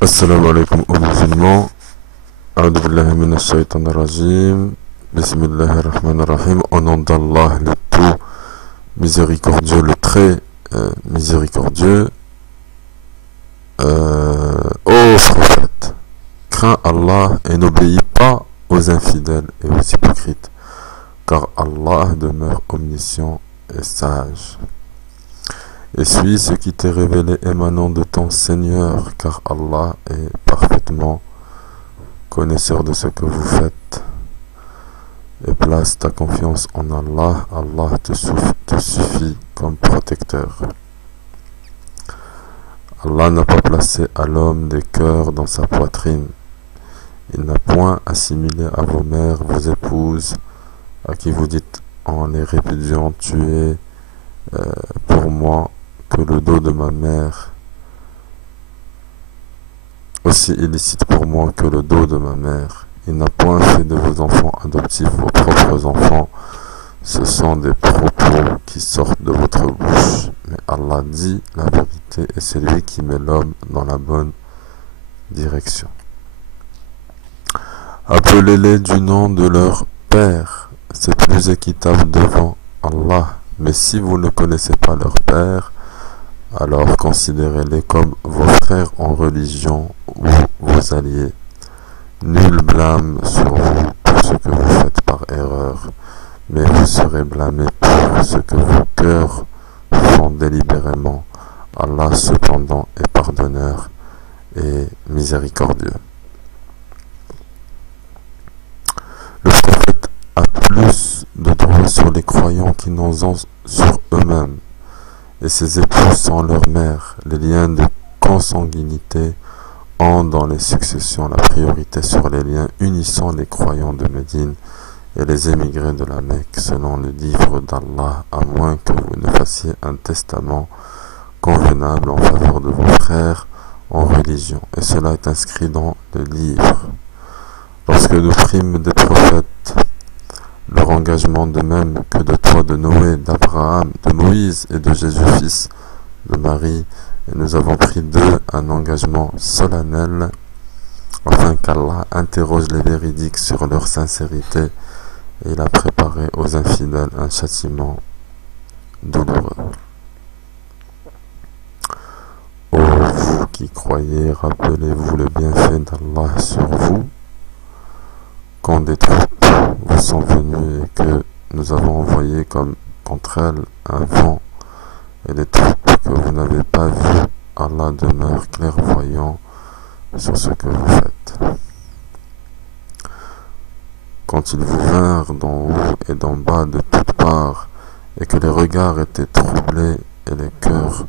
Assalamu alaikum aux musulmans. A'udhu billahi minash shaitanir rajim. Bismillahir rahmanir rahim. Au nom d'Allah, le tout miséricordieux, le très miséricordieux. Ô prophète, crains Allah et n'obéis pas aux infidèles et aux hypocrites, car Allah demeure omniscient et sage. Et suis ce qui t'est révélé émanant de ton Seigneur, car Allah est parfaitement connaisseur de ce que vous faites. Et place ta confiance en Allah, Allah te suffit comme protecteur. Allah n'a pas placé à l'homme des cœurs dans sa poitrine. Il n'a point assimilé à vos mères, vos épouses, à qui vous dites en les répudiant, tu es pour moi que le dos de ma mère, aussi illicite pour moi que le dos de ma mère. Il n'a point fait de vos enfants adoptifs vos propres enfants. Ce sont des propos qui sortent de votre bouche. Mais Allah dit la vérité et c'est lui qui met l'homme dans la bonne direction. Appelez-les du nom de leur père. C'est plus équitable devant Allah. Mais si vous ne connaissez pas leur père, alors considérez-les comme vos frères en religion ou vos alliés. Nul blâme sur vous pour ce que vous faites par erreur, mais vous serez blâmés pour ce que vos cœurs font délibérément. Allah cependant est pardonneur et miséricordieux. Le prophète a plus de droits sur les croyants qu'ils n'en ont sur eux-mêmes. Et ses épouses sont leurs mères. Les liens de consanguinité ont dans les successions la priorité sur les liens unissant les croyants de Médine et les émigrés de la Mecque, selon le livre d'Allah, à moins que vous ne fassiez un testament convenable en faveur de vos frères en religion. Et cela est inscrit dans le livre. Lorsque nous prîmes des prophètes leur engagement, de même que de toi, de Noé, d'Abraham, de Moïse et de Jésus, fils de Marie, et nous avons pris d'eux un engagement solennel, afin qu'Allah interroge les véridiques sur leur sincérité, et il a préparé aux infidèles un châtiment douloureux. Ô vous qui croyez, rappelez-vous le bienfait d'Allah sur vous, quand des troupes vous sont venues et que nous avons envoyé contre elles un vent et des troupes que vous n'avez pas vues, Allah demeure clairvoyant sur ce que vous faites. Quand ils vous vinrent d'en haut et d'en bas de toutes parts, et que les regards étaient troublés et les cœurs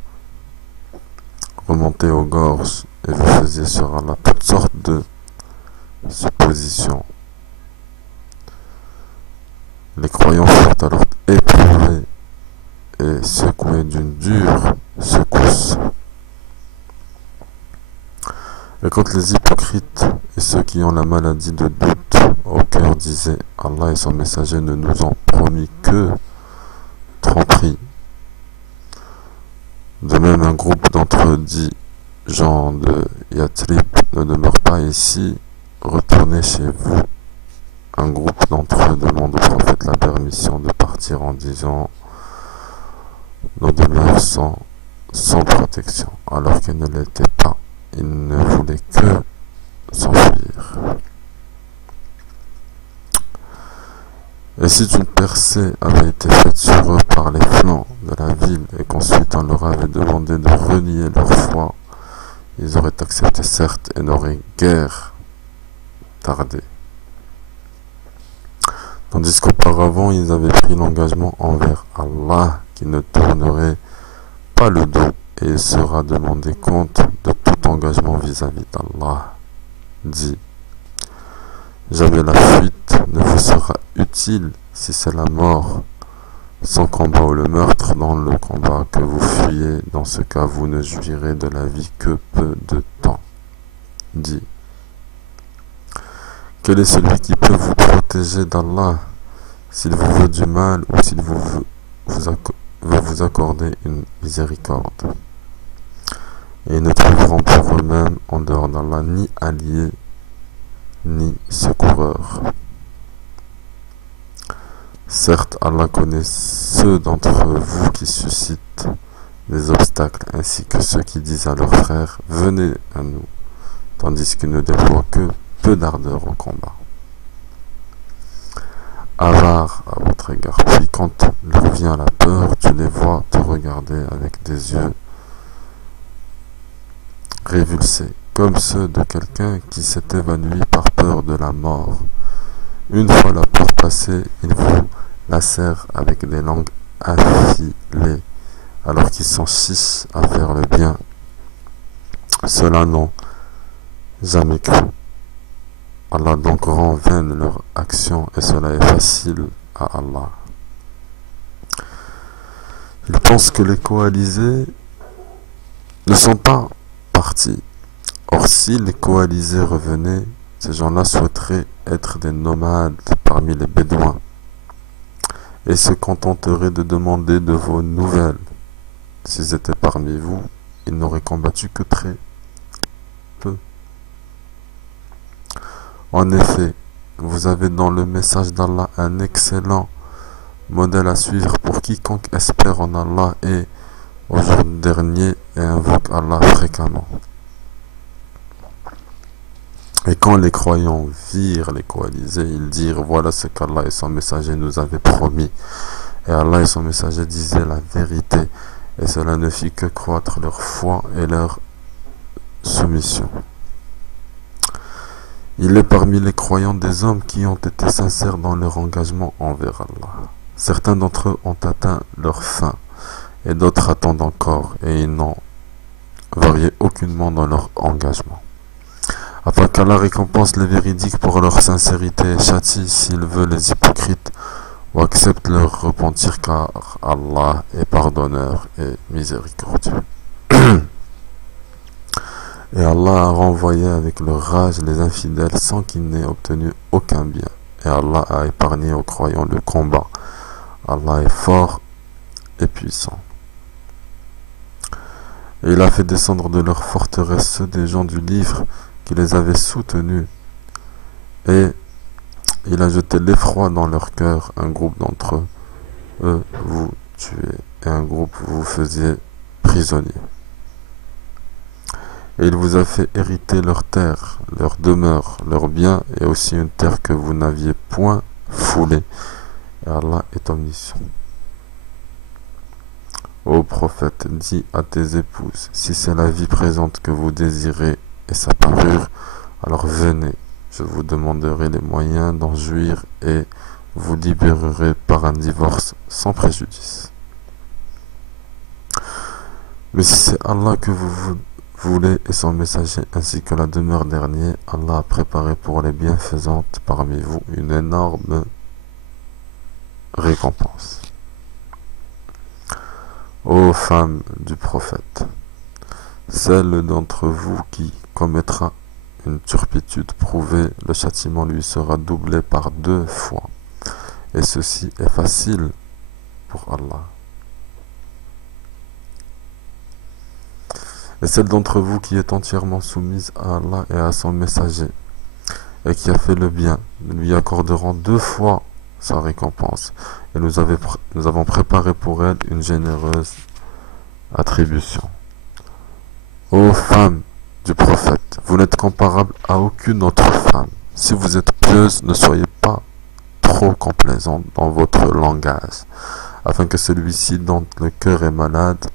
remontés aux gorges, et vous faisiez sur Allah toutes sortes de suppositions, les croyants furent alors éprouvés et secoués d'une dure secousse. Et quand les hypocrites et ceux qui ont la maladie de doute au cœur disaient « Allah et son messager ne nous ont promis que tromperie », de même un groupe d'entre eux dit « Gens de Yatrib ne demeure pas ici, retournez chez vous ». Un groupe d'entre eux demande au prophète la permission de partir en disant « Nos demeures sont sans protection », alors qu'elles ne l'étaient pas. Ils ne voulaient que s'enfuir. Et si une percée avait été faite sur eux par les flancs de la ville et qu'ensuite on leur avait demandé de renier leur foi, ils auraient accepté certes et n'auraient guère tardé. Tandis qu'auparavant, ils avaient pris l'engagement envers Allah qu'ils ne tourneraient pas le dos et il sera demandé compte de tout engagement vis-à-vis d'Allah. Dit, jamais la fuite ne vous sera utile si c'est la mort sans combat ou le meurtre dans le combat que vous fuyez. Dans ce cas, vous ne jouirez de la vie que peu de temps. Dit, quel est celui qui peut vous protéger d'Allah, s'il vous veut du mal ou s'il veut vous accorder une miséricorde? Et ils ne trouveront pour eux-mêmes en en dehors d'Allah, ni allié, ni secoureur. Certes, Allah connaît ceux d'entre vous qui suscitent des obstacles, ainsi que ceux qui disent à leurs frères « Venez à nous », tandis qu'ils ne déploient que peu d'ardeur au combat. Avares à votre égard, puis quand leur vient la peur, tu les vois te regarder avec des yeux révulsés, comme ceux de quelqu'un qui s'est évanoui par peur de la mort. Une fois la peur passée, ils vous lacèrent avec des langues affilées, alors qu'ils s'enchissent à faire le bien. Ceux-là n'ont jamais cru. Allah donc rend vaine leur action et cela est facile à Allah. Ils pensent que les coalisés ne sont pas partis. Or, si les coalisés revenaient, ces gens-là souhaiteraient être des nomades parmi les Bédouins et se contenteraient de demander de vos nouvelles. S'ils étaient parmi vous, ils n'auraient combattu que très peu. En effet, vous avez dans le message d'Allah un excellent modèle à suivre pour quiconque espère en Allah et au jour dernier et invoque Allah fréquemment. Et quand les croyants virent les coalisés, ils dirent « Voilà ce qu'Allah et son messager nous avaient promis. » Et Allah et son messager disaient la vérité, et cela ne fit que croître leur foi et leur soumission. Il est parmi les croyants des hommes qui ont été sincères dans leur engagement envers Allah. Certains d'entre eux ont atteint leur fin, et d'autres attendent encore, et ils n'ont varié aucunement dans leur engagement. Afin qu'Allah récompense les véridiques pour leur sincérité et châtie s'il veut les hypocrites ou accepte leur repentir, car Allah est pardonneur et miséricordieux. Et Allah a renvoyé avec leur rage les infidèles sans qu'ils n'aient obtenu aucun bien. Et Allah a épargné aux croyants le combat. Allah est fort et puissant. Et il a fait descendre de leur forteresse ceux des gens du livre qui les avaient soutenus. Et il a jeté l'effroi dans leur cœur. Un groupe d'entre eux vous tuez et un groupe vous faisiez prisonniers. Et il vous a fait hériter leur terre, leur demeure, leurs biens et aussi une terre que vous n'aviez point foulée. Et Allah est omniscient. Ô prophète, dis à tes épouses, si c'est la vie présente que vous désirez et sa parure, alors venez, je vous demanderai les moyens d'en jouir et vous libérerez par un divorce sans préjudice. Mais si c'est Allah que vous voulez et son messager ainsi que la demeure dernier, Allah a préparé pour les bienfaisantes parmi vous une énorme récompense. Ô femmes du prophète, celle d'entre vous qui commettra une turpitude prouvée, le châtiment lui sera doublé par 2 fois. Et ceci est facile pour Allah. Et celle d'entre vous qui est entièrement soumise à Allah et à son messager, et qui a fait le bien, nous lui accorderons 2 fois sa récompense. Et nous avons préparé pour elle une généreuse attribution. Ô femmes du prophète, vous n'êtes comparables à aucune autre femme. Si vous êtes pieuse, ne soyez pas trop complaisante dans votre langage, afin que celui-ci dont le cœur est malade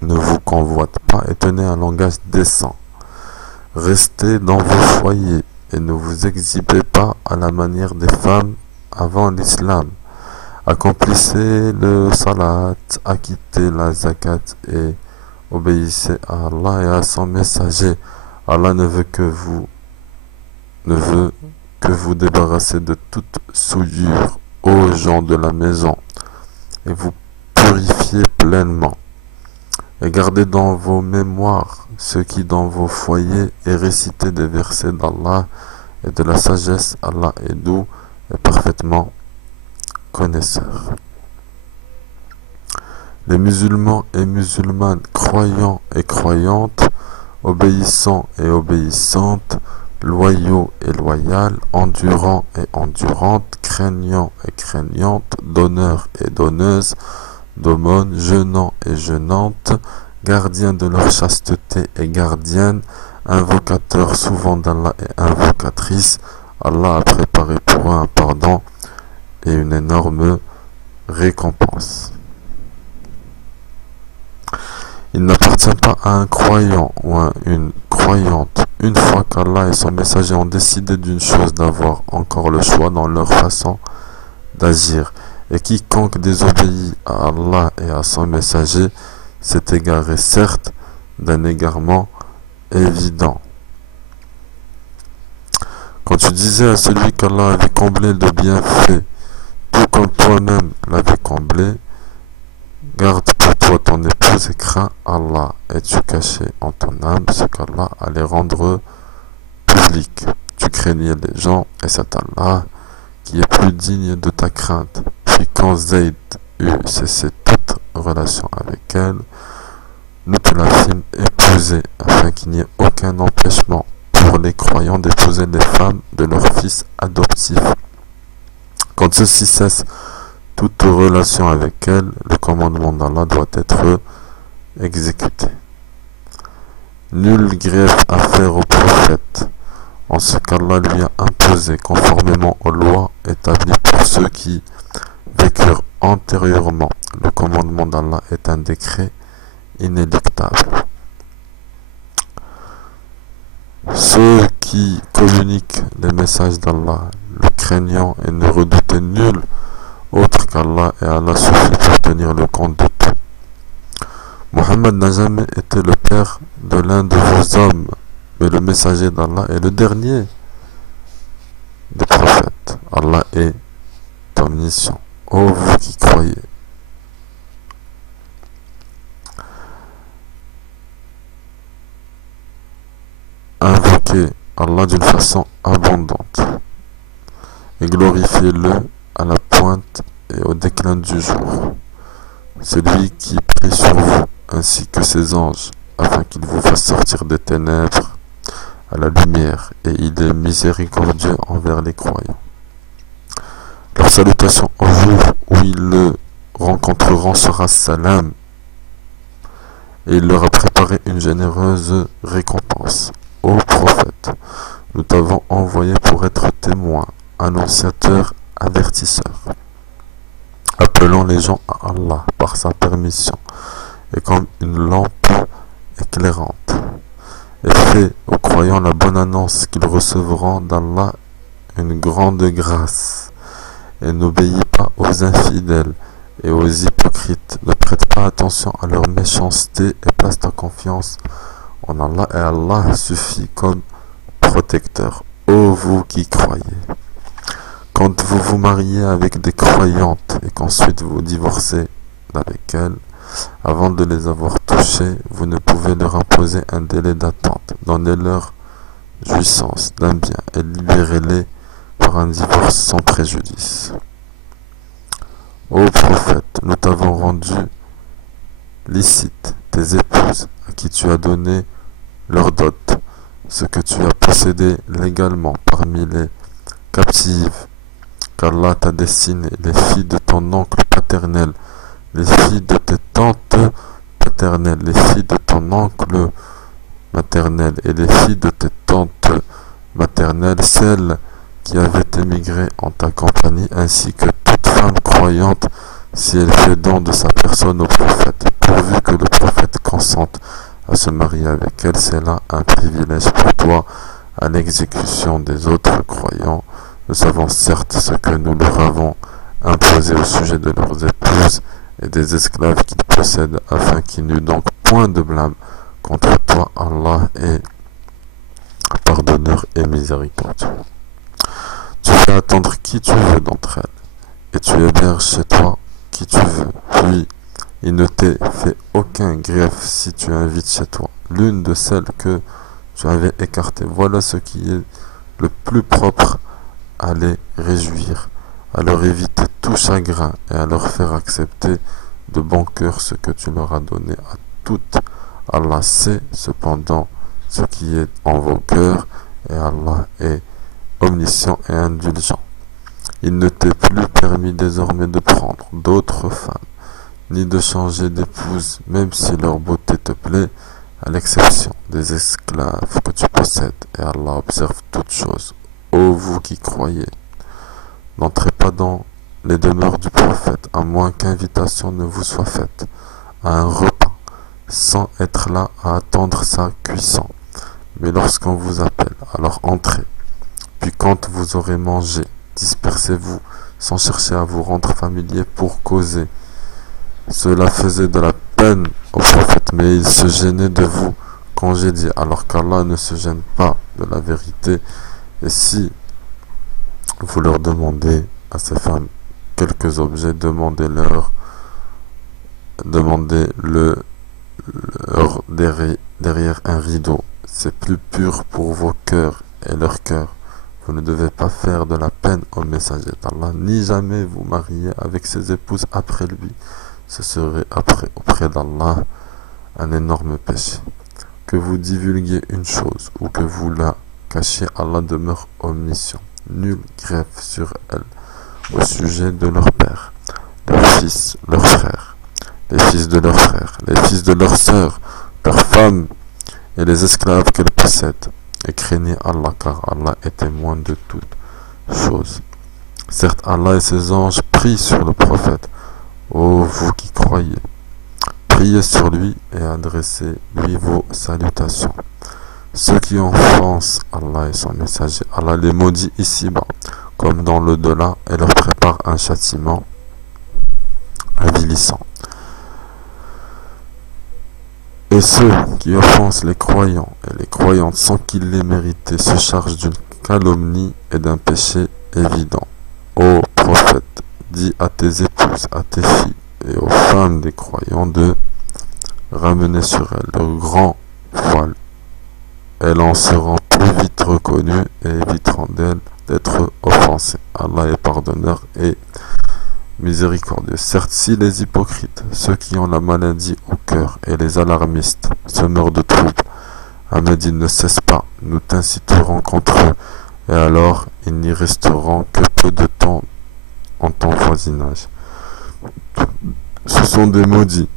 ne vous convoite pas, et tenez un langage décent. Restez dans vos foyers et ne vous exhibez pas à la manière des femmes avant l'islam. Accomplissez le salat, acquittez la zakat et obéissez à Allah et à son messager. Allah ne veut que vous débarrasser de toute souillure, ô gens de la maison, et vous purifiez pleinement. Et gardez dans vos mémoires ce qui dans vos foyers est récité des versets d'Allah et de la sagesse. Allah est doux et parfaitement connaisseur. Les musulmans et musulmanes, croyants et croyantes, obéissants et obéissantes, loyaux et loyales, endurants et endurantes, craignants et craignantes, donneurs et donneuses, d'aumônes, jeûnants et jeûnantes, gardiens de leur chasteté et gardiennes, invocateurs souvent d'Allah et invocatrices. Allah a préparé pour eux un pardon et une énorme récompense. Il n'appartient pas à un croyant ou à une croyante, une fois qu'Allah et son messager ont décidé d'une chose, d'avoir encore le choix dans leur façon d'agir. Et quiconque désobéit à Allah et à son messager s'est égaré, certes, d'un égarement évident. Quand tu disais à celui qu'Allah avait comblé de bienfaits, tout comme toi-même l'avais comblé, garde pour toi ton épouse et crains Allah, et tu cachais en ton âme ce qu'Allah allait rendre public. Tu craignais les gens, et c'est Allah qui est plus digne de ta crainte. Puis quand Zayd eut cessé toute relation avec elle, nous te la fîmes épouser, afin qu'il n'y ait aucun empêchement pour les croyants d'épouser les femmes de leurs fils adoptifs. Quand ceci cesse toute relation avec elle, le commandement d'Allah doit être exécuté. Nul grief à faire au prophète, en ce qu'Allah lui a imposé conformément aux lois établies pour ceux qui vécurent antérieurement. Le commandement d'Allah est un décret inéluctable. Ceux qui communiquent les messages d'Allah, le craignant et ne redoutaient nul autre qu'Allah, et Allah suffit pour tenir le compte de tout. Mohammed n'a jamais été le père de l'un de vos hommes, mais le messager d'Allah est le dernier des prophètes. Allah est omniscient. Ô vous qui croyez, invoquez Allah d'une façon abondante et glorifiez-le à la pointe et au déclin du jour. C'est lui qui prie sur vous ainsi que ses anges, afin qu'il vous fasse sortir des ténèbres à la lumière, et il est miséricordieux envers les croyants. Leur salutation au jour où ils le rencontreront sera salam, et il leur a préparé une généreuse récompense. Ô prophète, nous t'avons envoyé pour être témoin, annonciateur, avertisseur, appelant les gens à Allah par sa permission, et comme une lampe éclairante, et fait aux croyants la bonne annonce qu'ils recevront d'Allah une grande grâce, et n'obéis pas aux infidèles et aux hypocrites, ne prête pas attention à leur méchanceté et place ta confiance en Allah, et Allah suffit comme protecteur. Ô vous qui croyez, quand vous vous mariez avec des croyantes et qu'ensuite vous divorcez d'avec elles, avant de les avoir touchées, vous ne pouvez leur imposer un délai d'attente. Donnez-leur jouissance d'un bien et libérez-les par un divorce sans préjudice. Ô prophète, nous t'avons rendu licite tes épouses à qui tu as donné leur dot, ce que tu as possédé légalement parmi les captives, qu'Allah t'a destiné, les filles de ton oncle paternel, les filles de tes tantes paternelles, les filles de ton oncle maternel et les filles de tes tantes maternelles, celles qui avaient émigré en ta compagnie, ainsi que toute femme croyante, si elle fait don de sa personne au prophète, pourvu que le prophète consente à se marier avec elle. C'est là un privilège pour toi à l'exécution des autres croyants. Nous savons certes ce que nous leur avons imposé au sujet de leurs épouses et des esclaves qu'ils possèdent, afin qu'il n'y eût donc point de blâme contre toi. Allah est pardonneur et miséricordieux. Tu fais attendre qui tu veux d'entre elles, et tu héberges chez toi qui tu veux. Puis il ne t'est fait aucun grief si tu invites chez toi l'une de celles que tu avais écartées. Voilà ce qui est le plus propre à les réjouir, à leur éviter tout chagrin et à leur faire accepter de bon cœur ce que tu leur as donné à toutes. Allah sait cependant ce qui est en vos cœurs, et Allah est omniscient et indulgent. Il ne t'est plus permis désormais de prendre d'autres femmes, ni de changer d'épouse, même si leur beauté te plaît, à l'exception des esclaves que tu possèdes, et Allah observe toutes choses. Ô vous qui croyez, n'entrez pas dans les demeures du prophète, à moins qu'invitation ne vous soit faite à un repas, sans être là à attendre sa cuisson. Mais lorsqu'on vous appelle, alors entrez. Puis quand vous aurez mangé, dispersez-vous, sans chercher à vous rendre familier pour causer. Cela faisait de la peine au prophète, mais il se gênait de vous congédier, alors qu'Allah ne se gêne pas de la vérité. Et si vous leur demandez à ces femmes quelques objets, demandez-le derrière un rideau. C'est plus pur pour vos cœurs et leurs cœurs. Vous ne devez pas faire de la peine au messager d'Allah, ni jamais vous marier avec ses épouses après lui. Ce serait auprès d'Allah un énorme péché. Que vous divulguiez une chose ou que vous la cachiez, Allah demeure omniscient. Nul greffe sur elle au sujet de leur père, leurs fils, leurs frères, les fils de leurs frères, les fils de leurs sœurs, leurs femmes et les esclaves qu'elles possèdent. Et craignez Allah, car Allah est témoin de toutes choses. Certes, Allah et ses anges prient sur le prophète. Ô vous qui croyez, priez sur lui et adressez-lui vos salutations. Ceux qui offensent Allah et son messager, Allah les maudit ici-bas, comme dans l'au-delà, et leur prépare un châtiment avilissant. Et ceux qui offensent les croyants et les croyantes sans qu'ils l'aient mérité se chargent d'une calomnie et d'un péché évident. Ô prophète, dis à tes épouses, à tes filles et aux femmes des croyants de ramener sur elles le grand voile. Elles en seront plus vite reconnues et éviteront d'elles d'être offensées. Allah est pardonneur et miséricordieux. Certes, si les hypocrites, ceux qui ont la maladie au cœur et les alarmistes se meurent de troubles, Ahmed, ils ne cessent pas, nous t'inciterons contre eux, et alors ils n'y resteront que peu de temps en ton voisinage. Ce sont des maudits.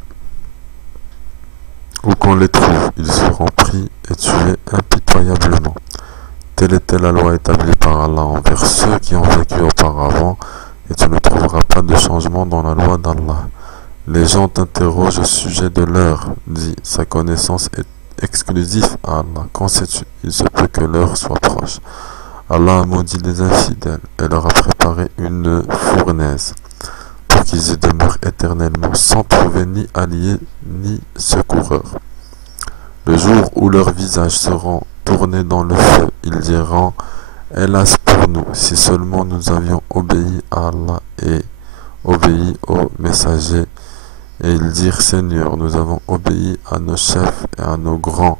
Où qu'on les trouve, ils seront pris et tués impitoyablement. Telle était la loi établie par Allah envers ceux qui ont vécu auparavant, et tu ne trouveras pas de changement dans la loi d'Allah. Les gens t'interrogent au sujet de l'heure, dis, sa connaissance est exclusive à Allah. Qu'en sais-tu? Il se peut que l'heure soit proche. Allah a maudit les infidèles et leur a préparé une fournaise pour qu'ils y demeurent éternellement sans trouver ni alliés ni secoureurs. Le jour où leurs visages seront tournés dans le feu, ils diront: hélas pour nous, si seulement nous avions obéi à Allah et obéi aux messagers. Et ils dirent: Seigneur, nous avons obéi à nos chefs et à nos grands.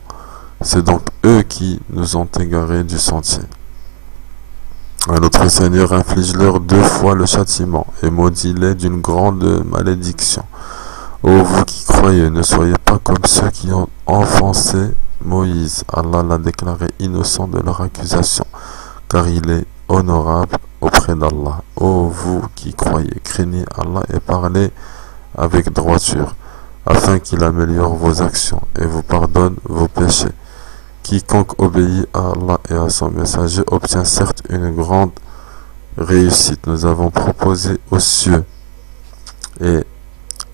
C'est donc eux qui nous ont égarés du sentier. Notre Seigneur inflige-leur 2 fois le châtiment et maudit-les d'une grande malédiction. Ô vous qui croyez, ne soyez pas comme ceux qui ont offensé Moïse. Allah l'a déclaré innocent de leur accusation, car il est honorable auprès d'Allah. Ô vous qui croyez, craignez Allah et parlez avec droiture, afin qu'il améliore vos actions et vous pardonne vos péchés. Quiconque obéit à Allah et à son messager obtient certes une grande réussite. Nous avons proposé aux cieux et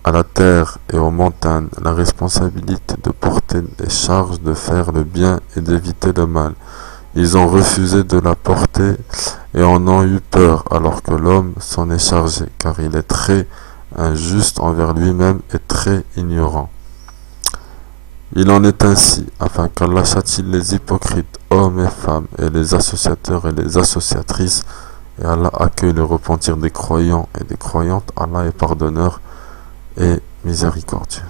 à la terre et aux montagnes la responsabilité de porter des charges, de faire le bien et d'éviter le mal. Ils ont refusé de la porter et en ont eu peur, alors que l'homme s'en est chargé, car il est très injuste envers lui-même et très ignorant. Il en est ainsi, afin qu'Allah châtie les hypocrites, hommes et femmes, et les associateurs et les associatrices, et Allah accueille le repentir des croyants et des croyantes. Allah est pardonneur et miséricordieux.